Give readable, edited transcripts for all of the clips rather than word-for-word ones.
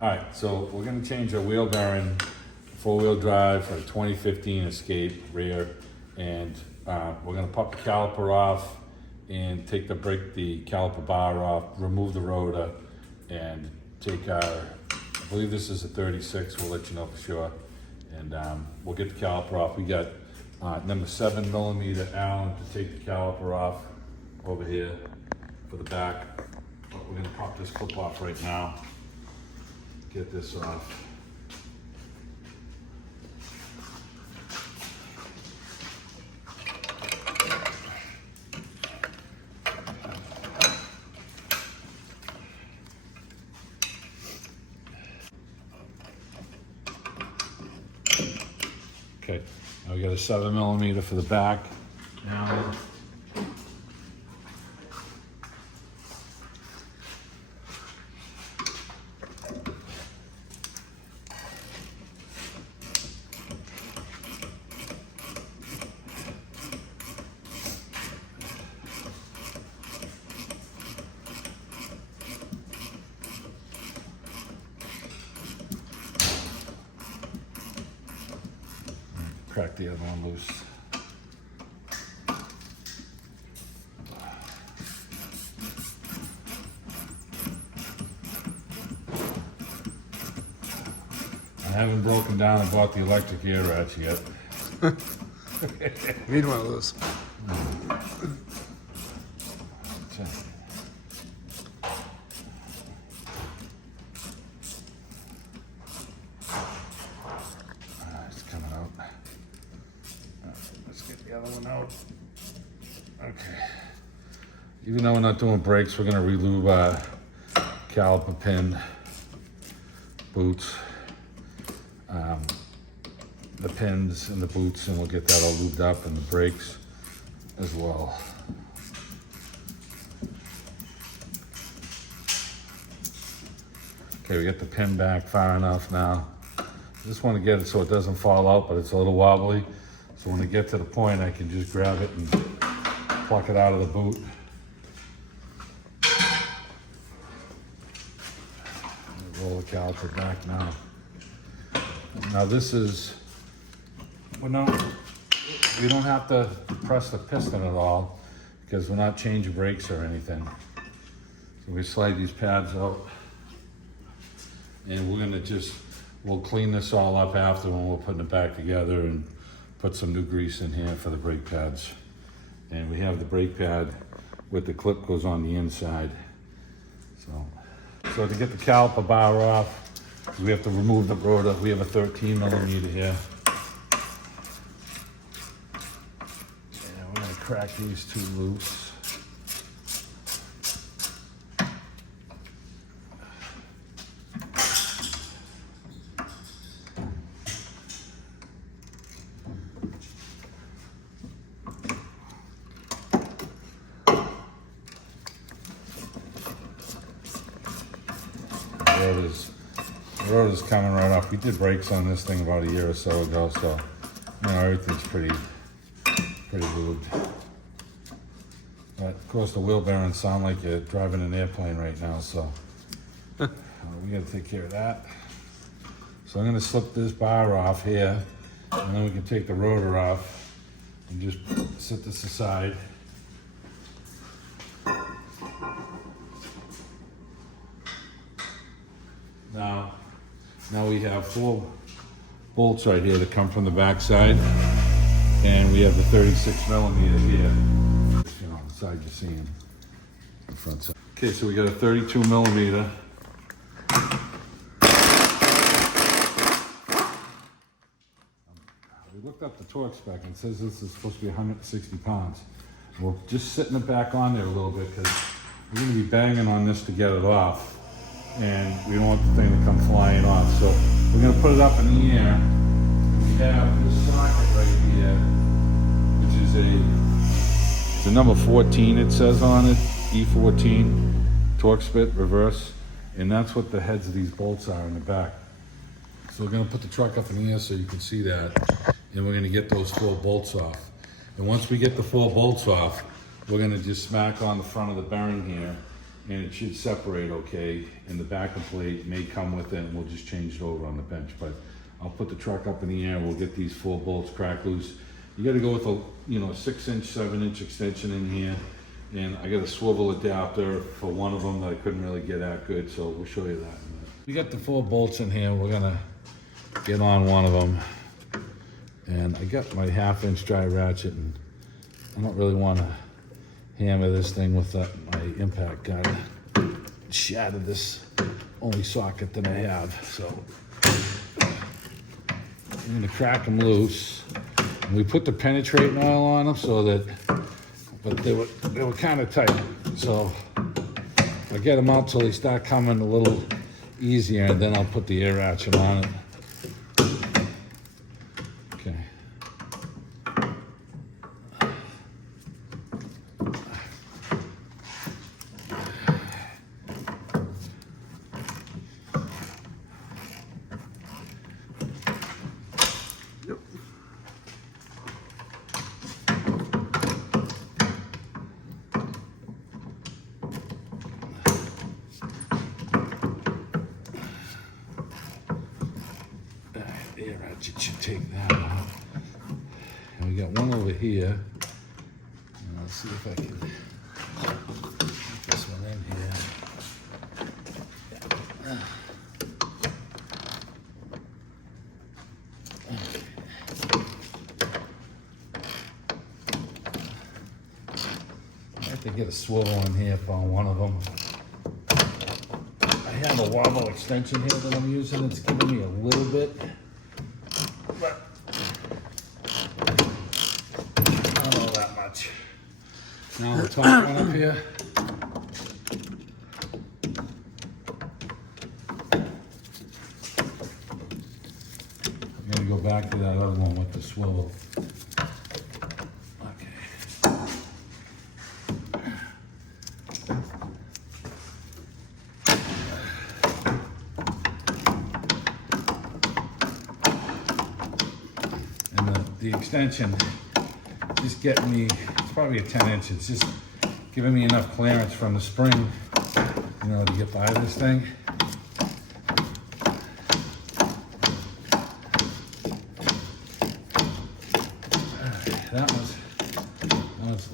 All right, so we're gonna change our wheel bearing, four-wheel drive for a 2015 Escape rear, and we're gonna pop the caliper off and take the caliper bar off, remove the rotor, and take our, I believe this is a 36, we'll let you know for sure, and we'll get the caliper off. We got number 7mm Allen to take the caliper off over here for the back, but we're gonna pop this clip off right now. Get this off. Okay, now we got a 7mm for the back. Now, crack the other one loose. I haven't broken down and bought the electric air ratch yet. Need one of those. It's coming out. Let's get the other one out. Okay. Even though we're not doing brakes, we're gonna relube our caliper pin, boots, the pins and the boots, and we'll get that all lubed up, and the brakes as well. Okay, we get the pin back far enough now. Just want to get it so it doesn't fall out, but it's a little wobbly. So when I get to the point, I can just grab it and pluck it out of the boot. Roll the caliper back now. Now this is, we don't have to press the piston at all because we're not changing brakes or anything. So we slide these pads out, and we're gonna we'll clean this all up after when we're putting it back together and put some new grease in here for the brake pads. And we have the brake pad with the clip goes on the inside. So to get the caliper bar off, we have to remove the rotor. We have a 13mm here. And we're gonna crack these two loose. The rotor's coming right off. We did brakes on this thing about a year or so ago, so you know everything's pretty lubed. But of course the wheel bearings sound like you're driving an airplane right now, so we gotta take care of that. So I'm gonna slip this bar off here, and then we can take the rotor off and just set this aside. Now we have 4 bolts right here that come from the back side, and we have the 36mm here. You know, on the side you're seeing, the front side. Okay, so we got a 32mm. We looked up the torque spec and it says this is supposed to be 160 pounds. We're just sitting it back on there a little bit because we're going to be banging on this to get it off. And we don't want the thing to come flying off. So we're gonna put it up in the air. We have this socket right here, which is it's a number 14 it says on it, E14, torque spit, reverse. And that's what the heads of these bolts are in the back. So we're gonna put the truck up in the air so you can see that. And we're gonna get those 4 bolts off. And once we get the 4 bolts off, we're gonna just smack on the front of the bearing here and it should separate okay, and the backer plate may come with it, and we'll just change it over on the bench. But I'll put the truck up in the air, we'll get these 4 bolts cracked loose. You gotta go with a 6-inch, 7-inch extension in here, and I got a swivel adapter for one of them that I couldn't really get at good, so we'll show you that in a minute. We got the 4 bolts in here, we're gonna get on one of them. And I got my 1/2-inch dry ratchet, and I don't really wanna hammer this thing with my impact gun. Shatter this only socket that I have, so I'm gonna crack them loose. And we put the penetrating oil on them so that, but they were kind of tight. So I'll get them out till they start coming a little easier, and then I'll put the air ratchet on it. Okay. Air ratchet should take that out. And we got one over here. And I'll see if I can get this one in here. I have to get a swivel in here for one of them. I have a wobble extension here that I'm using. It's giving me a little bit. But not all that much. Now the top one up here. I'm gonna go back to that other one with the swivel. Okay. The extension is getting me, it's probably a 10-inch, it's just giving me enough clearance from the spring, to get by this thing. That was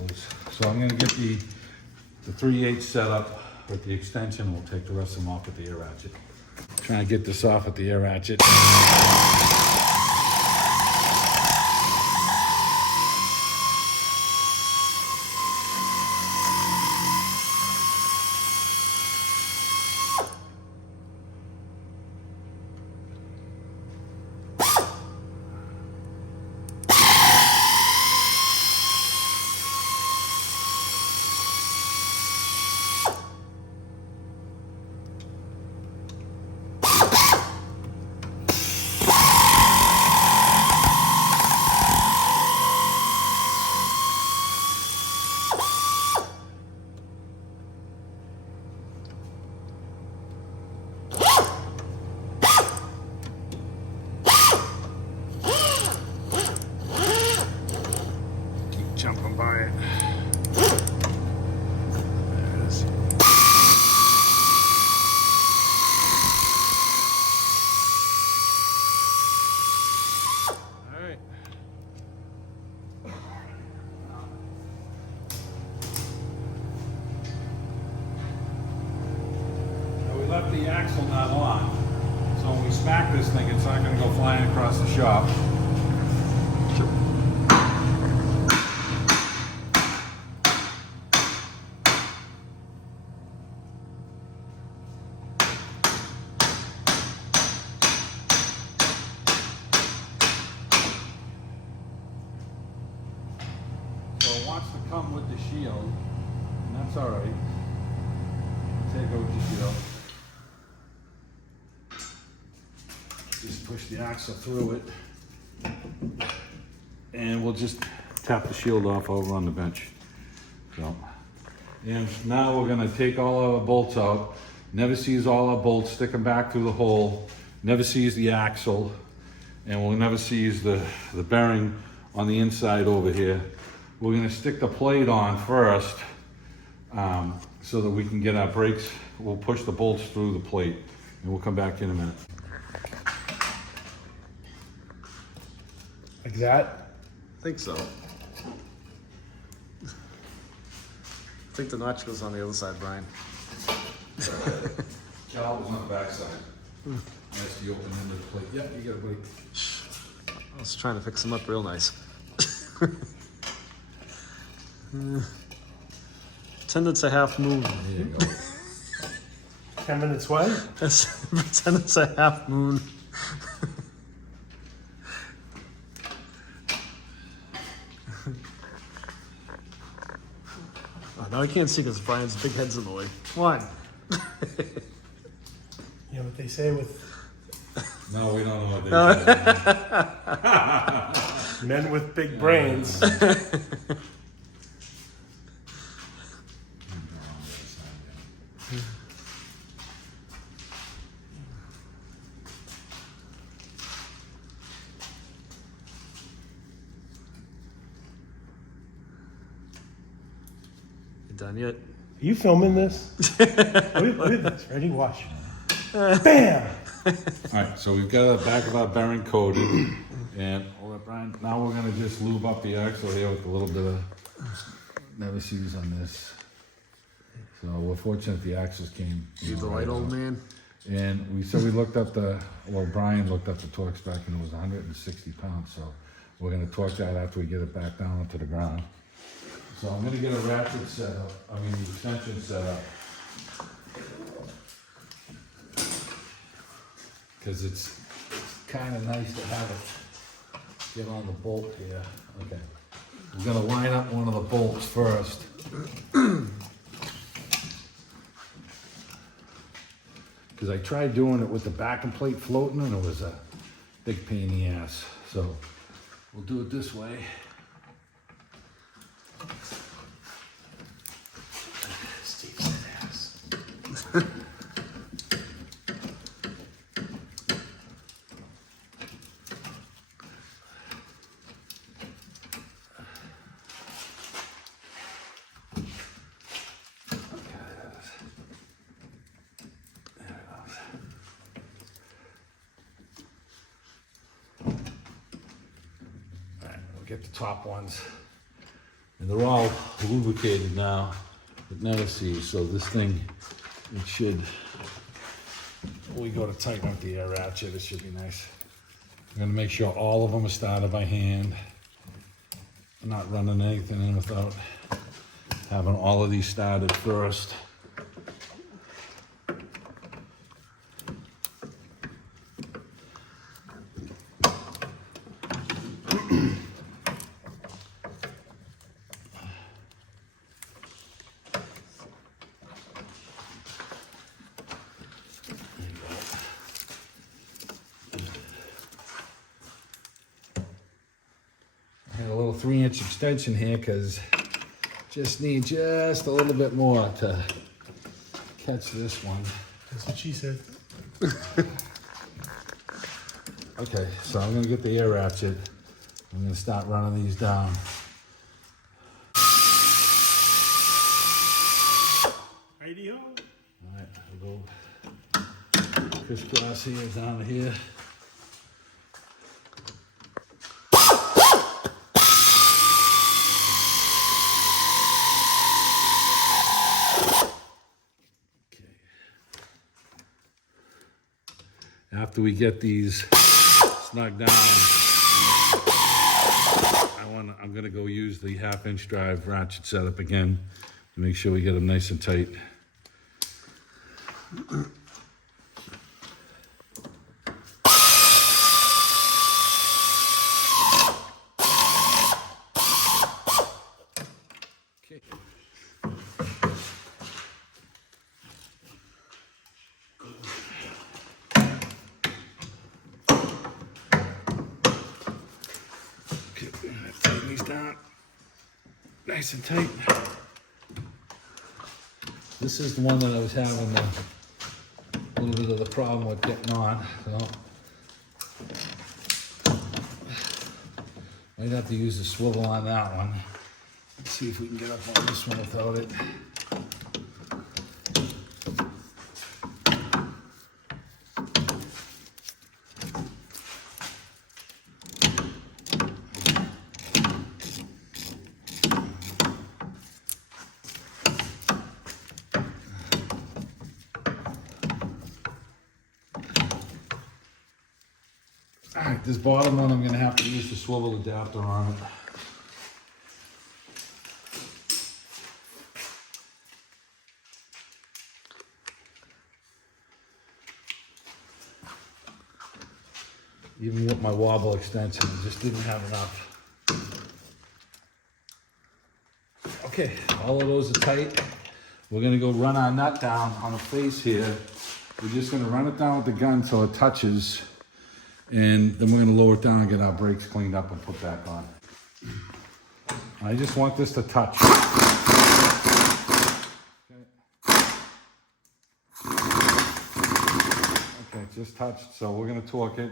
loose. So I'm gonna get the 3/8 set up with the extension. We'll take the rest of them off with the air ratchet. Trying to get this off with the air ratchet. Jumping by it. There it is. All right. Now we left the axle nut on, so when we smack this thing, it's not going to go flying across the shop. It wants to come with the shield, and that's all right. Take out the shield. Just push the axle through it, and we'll just tap the shield off over on the bench. So, and now we're gonna take all our bolts out. Never sees all our bolts, stick them back through the hole. Never sees the axle, and we'll never sees the bearing on the inside over here. We're gonna stick the plate on first, so that we can get our brakes. We'll push the bolts through the plate, and we'll come back in a minute. Like that? I think so. I think the notch goes on the other side, Brian. Cal was on the backside. That's the open end of the plate. Yep, you gotta wait. I was trying to fix them up real nice. 10 it's a half moon. There you go. 10 minutes what? Pretend it's a half moon. Oh, now I can't see because Brian's big head's in the way. Come on. You know what they say with No, we don't know what they men with big brains. You done yet? Are you filming this? Look at this. Ready? Watch. Bam! Alright, so we've got the back of our bearing coated, and Brian, now we're gonna just lube up the axle here with a little bit of never sees on this. So we're fortunate the axles came. You the light, old man? And we looked up Brian looked up the torque spec, and it was 160 pounds, so we're gonna torque that after we get it back down onto the ground. So I'm gonna get a ratchet set up, extension set up. Cause it's kinda nice to have it get on the bolt here. Okay. We're gonna line up one of the bolts first. Cause I tried doing it with the backing plate floating and it was a big pain in the ass. So we'll do it this way. Steve's ass. Get the top ones, and they're all lubricated now with never sees. So this thing, it should, when we go to tighten up the air ratchet, it should be nice. I'm gonna make sure all of them are started by hand. I'm not running anything in without having all of these started first. A little 3-inch extension here because just need just a little bit more to catch this one. That's what she said. Okay, so I'm gonna get the air ratchet. I'm gonna start running these down. Radio. All right, I'll go crisscross here down to here. After we get these snug down, I'm gonna go use the 1/2-inch drive ratchet setup again to make sure we get them nice and tight. Okay. Tighten these down nice and tight. This is the one that I was having a little bit of the problem with getting on. So might have to use the swivel on that one. Let's see if we can get up on this one without it. All right, this bottom one, I'm gonna have to use the swivel adapter on it. Even with my wobble extension, I just didn't have enough. Okay, all of those are tight. We're gonna go run our nut down on the face here. We're just gonna run it down with the gun so it touches, and then we're gonna lower it down and get our brakes cleaned up and put back on. I just want this to touch. Okay, just touched, so we're gonna torque it.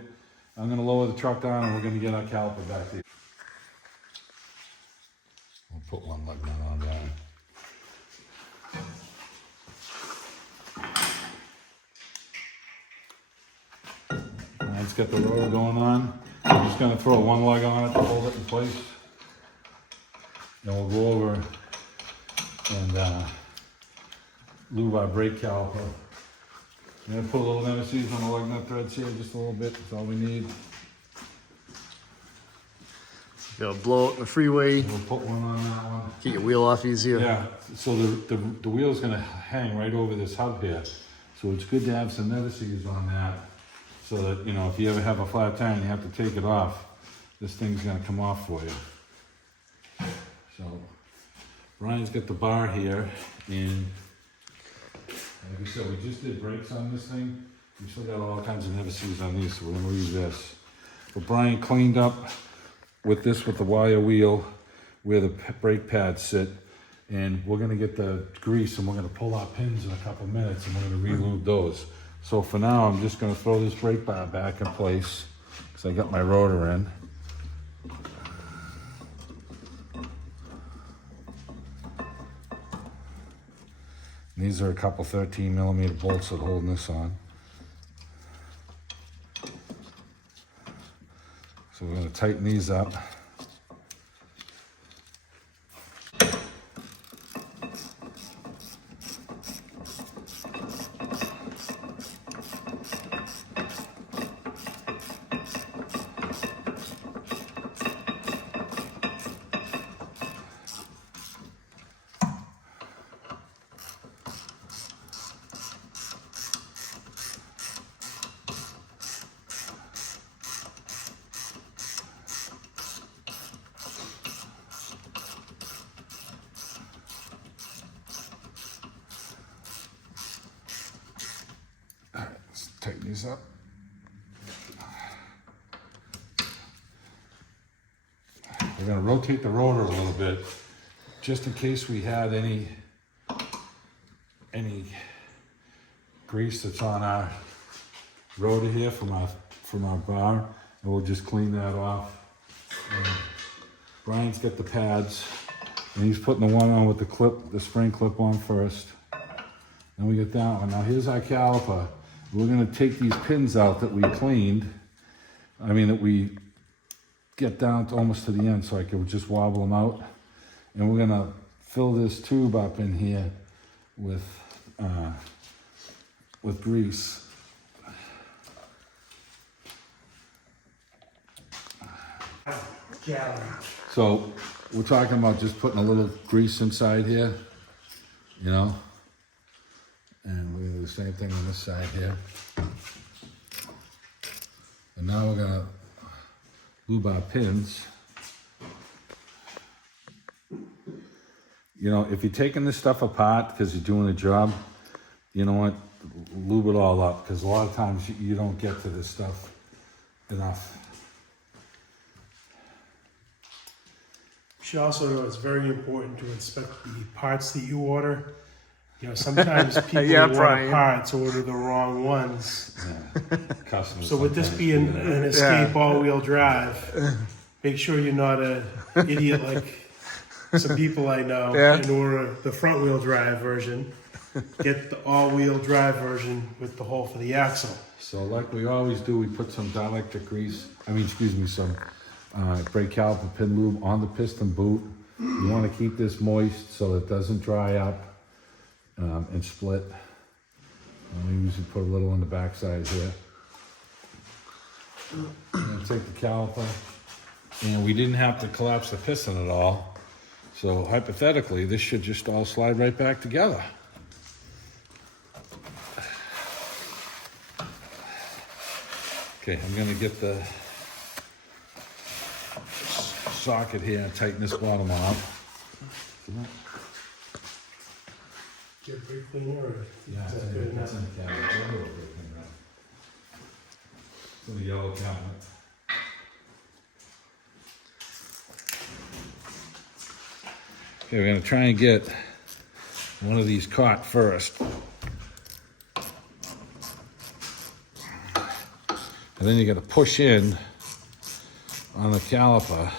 I'm gonna lower the truck down and we're gonna get our caliper back here. We'll put one lug nut on down. Let's get the rotor going on. I'm just gonna throw one lug on it to hold it in place. Then we'll go over and lube our brake caliper. I'm gonna put a little nemesis on the lug nut threads here, just a little bit, that's all we need. You gotta blow it in the freeway, We'll put one on that one. get your wheel off easier. Yeah, so the wheel's gonna hang right over this hub here. So it's good to have some nemesis on that, so that, you know, if you ever have a flat tire and you have to take it off, this thing's gonna come off for you. So, Brian's got the bar here, and like we said, we just did brakes on this thing. We still got all kinds of nemesis on these, so we're gonna leave this. But Brian cleaned up with this, with the wire wheel, where the brake pads sit, and we're gonna get the grease and we're gonna pull our pins in a couple minutes and we're gonna re-lube those. So for now, I'm just gonna throw this brake bar back in place, because I got my rotor in. And these are a couple 13mm bolts that hold this on. So we're gonna tighten these up. Tighten these up. We're going to rotate the rotor a little bit, just in case we had any grease that's on our rotor here from our bar, and we'll just clean that off. And Brian's got the pads, and he's putting the one on with the clip, the spring clip on first. Then we get that one. Now here's our caliper. We're gonna take these pins out that we cleaned, that we get down to almost to the end, so I can just wobble them out. And we're gonna fill this tube up in here with grease. So we're talking about just putting a little grease inside here, you know? And we're gonna do the same thing on this side here. And now we're gonna lube our pins. You know, if you're taking this stuff apart because you're doing a job, you know what, lube it all up, because a lot of times you don't get to this stuff enough. You should also know it's very important to inspect the parts that you order. You know, sometimes people Yeah, who order Brian. parts order the wrong ones. Yeah. Customers So with this sometimes being do that. an Escape all-wheel drive, make sure you're not an idiot like some people I know and order the front-wheel drive version. Get the all-wheel drive version with the hole for the axle. So like we always do, we put some dielectric grease, some brake caliper pin lube on the piston boot. You want to keep this moist so it doesn't dry up and split. We usually put a little on the backside here. And take the caliper. And we didn't have to collapse the piston at all. So hypothetically, this should just all slide right back together. Okay, I'm gonna get the socket here and tighten this bottom up. Get a brake cleaner or Yeah, is that good enough? that's in the cabinet. It's in the yellow cabinet. Okay, we're gonna try and get one of these caught first. And then you gotta push in on the caliper.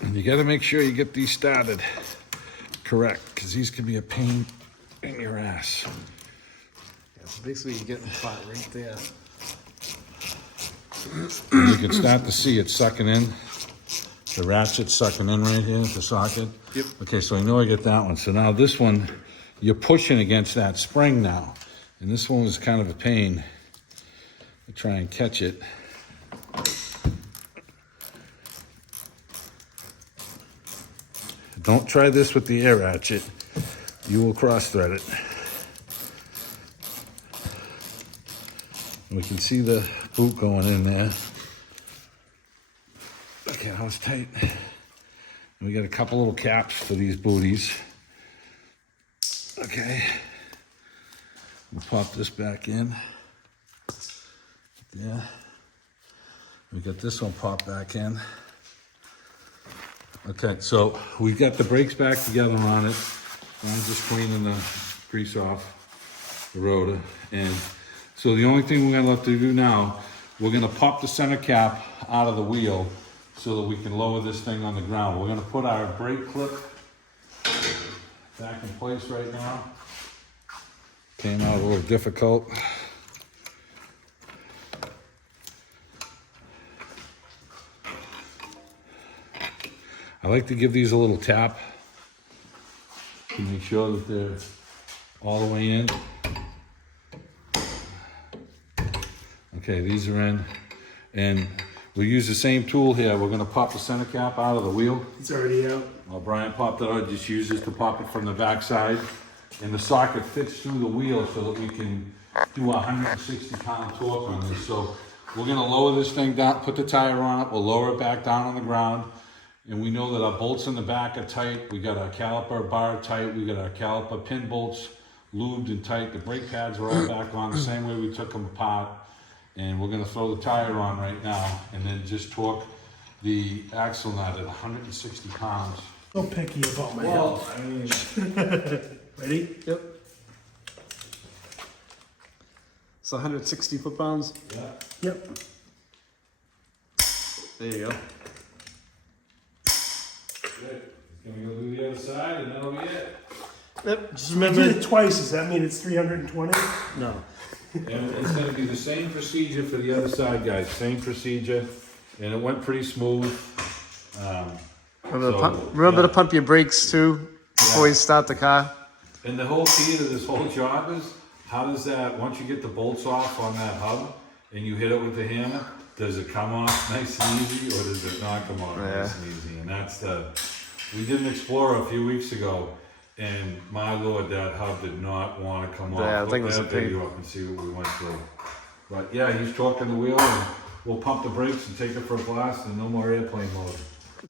And you gotta make sure you get these started correct, because these can be a pain in your ass. Yeah, so basically you get the pot right there. And you can start to see it sucking in. The ratchet sucking in right here, the socket. Yep. Okay, so I know I get that one. So now this one, you're pushing against that spring now. And this one was kind of a pain to try and catch it. Don't try this with the air ratchet. You will cross thread it. We can see the boot going in there. Okay, that was tight. And we got a couple little caps for these booties. Okay. We'll pop this back in. Yeah. We got this one popped back in. Okay, so we got the brakes back together on it. I'm just cleaning the grease off the rotor. And so the only thing we're gonna have to do now, we're gonna pop the center cap out of the wheel so that we can lower this thing on the ground. We're gonna put our brake clip back in place right now. Came out a little difficult. I like to give these a little tap to make sure that they're all the way in. Okay, these are in. And we'll use the same tool here. We're gonna pop the center cap out of the wheel. It's already out. Well, Brian popped it out, just use this to pop it from the back side. And the socket fits through the wheel so that we can do a 160-pound torque on this. So we're gonna lower this thing down, put the tire on it, we'll lower it back down on the ground. And we know that our bolts in the back are tight. We got our caliper bar tight. We got our caliper pin bolts lubed and tight. The brake pads are all back on the same way we took them apart. And we're gonna throw the tire on right now and then just torque the axle nut at 160 pounds. So picky about my Well, health. I mean, Ready? Yep. So 160 foot-pounds. yeah. Yep. There you go. Good. Gonna go do the other side and that'll be it. Yep. Just remember it twice. Does that mean it's 320? No. And it's gonna be the same procedure for the other side, guys, same procedure, and it went pretty smooth. Remember to pump your brakes too before you start the car. And the whole key to this whole job is, how does that, once you get the bolts off on that hub, and you hit it with the hammer, does it come off nice and easy, or does it not come off nice and easy? And that's we did an Explorer a few weeks ago, and my lord, that hub did not want to come off. Yeah, I think it was Look a that pain. video up and see what we went through. But yeah, he's torquing the wheel, and we'll pump the brakes and take it for a blast, and no more airplane mode.